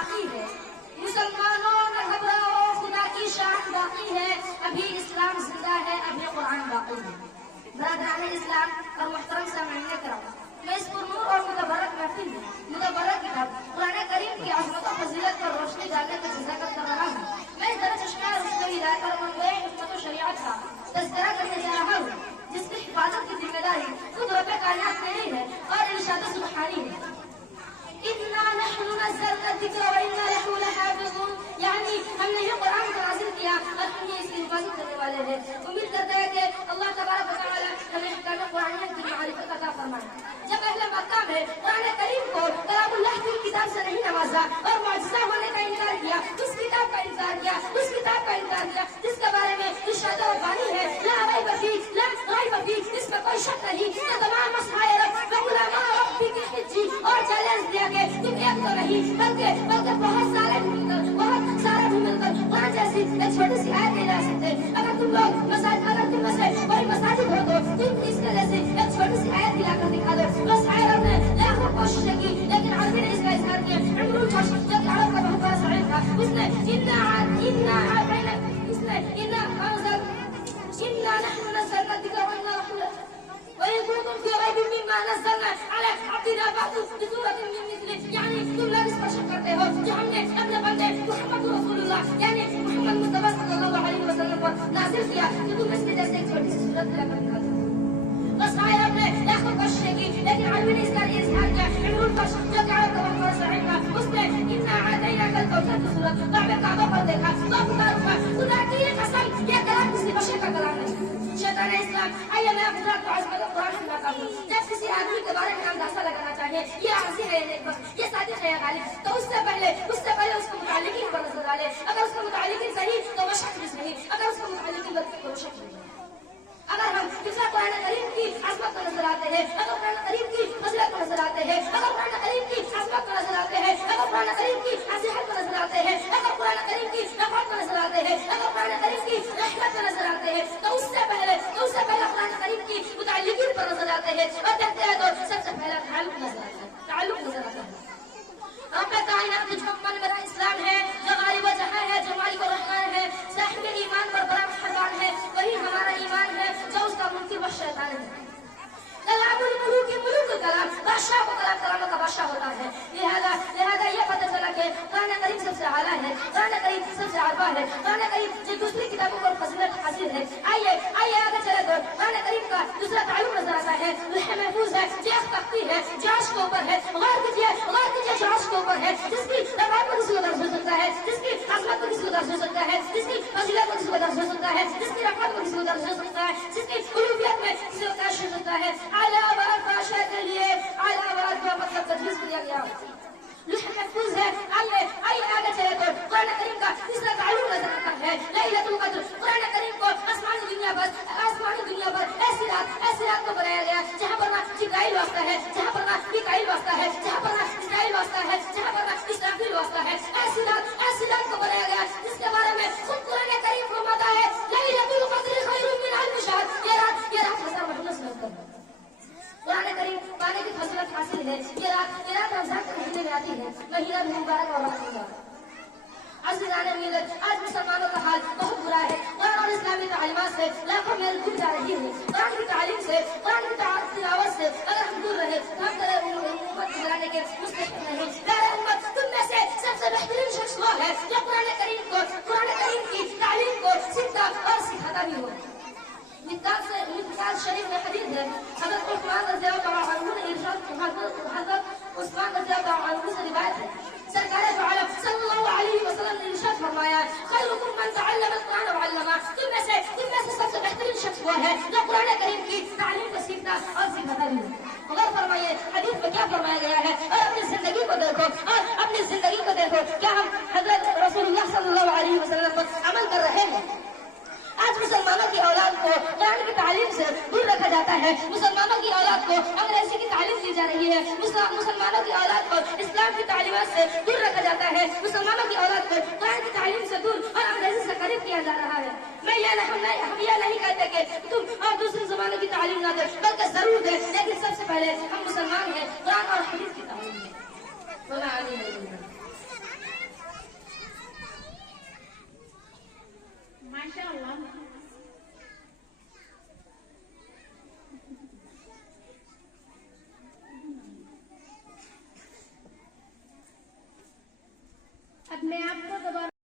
باقی ہے، مسلمانوں نہ گھبراؤ، خدا کی شان باقی ہے، ابھی اسلام زندہ ہے، ابھی قرآن باقی ہے۔ برادران اسلام اور محترم سامعین کرام، میں اس پرنور اور متبرک محفل میں متبرک کتاب قرآن کریم کی عظمت و فضیلت پر روشنی ڈالنے کا جذبہ کر رہا ہوں۔ میں اس طرح چشمہ روشنی ہدایت اور منوع حکمت و شریعت کا تذکرہ کرنے جا رہا ہوں، جس کی حفاظت کی ذمہ داری خود رب کائنات میری ہے اور ارشاد سبحانی ہے۔ اِنَّا نَحْنُ نَزَّلْنَا الذِّكْرَ وَإِنَّا لَهُ لَحَافِظُونَ، یعنی ہم نے یہ قرآن کو نازل کیا اور ہم یہ اس کی حفاظت کرنے والے ہیں۔ امید کرتے ہیں کہ اللہ تبارک و تعالی ہمیں احکام قرآن کی معرفت عطا فرمائے۔ جب اہل مکہ میں قرآن کریم کو کلام اللہ کی کتاب سے نہیں نوازا اور معجزہ ہونے کا انکار کیا، اس کتاب کا انکار کیا، اس کتاب کا انکار کیا جس کے بارے میں ارشاد ربانی ہے، لا ریب فیہ، لا ریب فیہ، اس میں کوئی شک نہیں کہ تمام مصائب و علماء ربی کی حجی اور چیلنج دیا کہ تم ایک تو نہیں بلکہ بہت سارے بھی مل کر قرآن جیسی ایک چھوٹی سی آیت نہیں لا سکتے۔ اگر تم لوگ اگر تم میں سے کوئی مساجد ہو تو تم اس کے جیسے ایک چھوٹی سی آیت لا کر دکھا دو۔ بس عرب نے لاکھوں کوششیں کی لیکن عربی نے اس کا اظہار کیا۔ عمرو الجوش جو کہ عرب کا بہت بڑا شاعر تھا، اس نے نحن نزلنا الذکر وإنا له وإن كنتم في ريب مما نزلنا على عبدنا فأتوا بسورة من مثله، یعنی تم لوگ اس پر شک کرتے ہو جو ہم نے اپنے بندے محمد رسول اللہ یعنی محمد مصطفیٰ صلی اللہ علیہ وسلم پر نازل کیا، تو تم اس کی جیسے ایک چھوٹی سی سورت لا کر دکھا دو۔ بس عرب نے لاکھوں کوششیں کی لیکن عربی نے اس کا اظہار کیا۔ عمرو الجوش جو کہ عرب کا بہت بڑا شاعر تھا، اس نے اِنَّا أَعْطَيْنَاكَ الْكَوْثَرَ کی سورت کعبہ پر دیکھا تو پکار اٹھا، خدا کی قسم یہ کلام کسی بشر کا کلام نہیں۔ شیطان اسلام، آئیے میں حضرات کو عظمت قرآن سناتا ہوں۔ جب کسی آدمی کے بارے میں اندازہ لگانا چاہیے یہ عاصی ہے یہ صادق ہے یا غالب، تو اس سے پہلے اس کو متعلقین پر نظر ڈالے۔ اگر اس کو متعلقین صحیح تو وہ شک بھی صحیح، اگر اس کو متعلقین غلط تو وہ شک نہیں۔ اگر ہم کسی قرآن کریم کی عظمت کو نظر آتے ہیں، اگر قرآن کریم کی فضیلت کو نظر آتے ہیں، اگر قرآن کریم کی عظمت کو نظر آتے ہیں، اگر قرآن کریم کی نصیحت کو نظر آتے ہیں، اگر قرآن کریم کی نفعت کو نظر آتے ہیں، اگر قرآن کریم کی رحمت کو نظر آتے ہیں، تو اس سے پہلے قرآن کریم کی متعلقین پر نظر آتے ہیں اور دیکھتے ہیں تو سب سے پہلا تعلق نظر آتا ہے۔ رب کائنات تجھ کو من میرا اسلام ہے، جو غالب و جہاں ہے، جو مالک و رحمان ہے، صاحب ایمان پر بڑا مہربان ہے، وہی ہمارا ایمان ہے جو اس کا منکر و شیطان ہے۔ کلام الملوک کلام، بادشاہ کو کلام کا بادشاہ ہوتا ہے۔ لہذا یہ پتہ چلا کہ قرآن کریم سب سے اعلیٰ ہے، قرآن کریم سب سے اربا ہے، قرآن کریم جو دوسری کتابوں پر فضیلت حاصل ہے۔ آئیے آگے چلے تو قرآن کریم کا دوسرا تعلق نظر آتا ہے، لوح محفوظ ہے، جو ایک تختی ہے جو عرش کے اوپر ہے۔ غور کیجیے جو عرش کے اوپر ہے، جس کی رفعت کو کسی کو درج ہو سکتا ہے، جس کی عظمت کو کسی کو درج ہو سکتا ہے، جس کی فضیلت کو کسی کو درج ہو سکتا ہے، جس کی رفعت کو کسی کو درج ہو سکتا ہے، جس کی الوہیت میں کسی کو کاش ہو سکتا ہے۔ کے لیے کا مطلب تجویز کیا گیا، لوح محفوظ ہے۔ آئیے آگے چلے تو قرآن کریم کا تیسرا تعلق نظر آتا ہے لیلۃ القدر۔ قرآن کریم کو آسمانی دنیا پر ایسی رات کو بنایا گیا جہاں پر نہ جبرائیل واسطہ ہے، جہاں پر نہ میکائیل واسطہ ہے، جہاں پر نہ اسرائیل واسطہ ہے، جہاں پر نہ اسرافیل واسطہ ہے۔ ایسی رات کو بنایا گیا جس کے بارے میں خود قرآن کریم فرماتا ہے لیلۃ القدر خیر من الف شہر، یہ رات 1000 مہینوں سے بہتر ہے۔ قرآن کریم پانے کی فضیلت حاصل ہے۔ یہ رات رمضان کے مہینے میں آتی ہے، مہینہ بھی مبارک اور رات مبارک۔ عزیزان ملت، آج مسلمانوں کا حال بہت برا ہے۔ قرآن اور اسلامی تعلیمات سے لاکھوں میل دور جا رہی ہے۔ قرآن کی تعلیم سے، قرآن کی تلاوت سے اگر ہم دور رہے تو ہم امت گزرانے کے مستحق نہیں۔ میرے امت تم میں سے سب سے بہترین شخص وہ ہے جو قرآن کریم کی تعلیم کو سیکھتا اور سکھاتا بھی ہو۔ مقداد شریف میں حدیث ہے، حضرت عثمان رضی اللہ عنہ نے حضرت عثمان رضی اللہ عنہ سے روایت ہے، سرکار دو عالم صلی اللہ علیہ وسلم نے ارشاد فرمایا خیرکم من تعلم القرآن وعلمہ، تم میں سے سب سے بہترین شخص وہ ہے جو قرآن کریم کی تعلیم کو سیکھتا اور سکھاتا بھی ہے۔ غور فرمائیے حدیث میں کیا فرمایا گیا ہے اور اپنی زندگی کو دیکھو، کیا ہم حضرت رسول اللہ صلی اللہ علیہ وسلم پر عمل کر رہے ہیں؟ آج مسلمانوں کی اولاد کو قرآن کی تعلیم سے دور رکھا جاتا ہے، مسلمانوں کی اولاد کو انگریزی کی تعلیم دی جا رہی ہے، مسلمانوں کی اولاد کو اسلام کی تعلیمات سے دور رکھا جاتا ہے، مسلمانوں کی اولاد کو قرآن کی تعلیم سے دور اور انگریزی سے قریب کیا جا رہا ہے۔ ہم یہ نہیں کہتے کہ تم اور دوسری زبانوں کی تعلیم نہ دیں، بلکہ ضرور دیں، لیکن سب سے پہلے ہم مسلمان ہیں، قرآن اور حدیث کی تعلیم دیں۔ ماشاء اللہ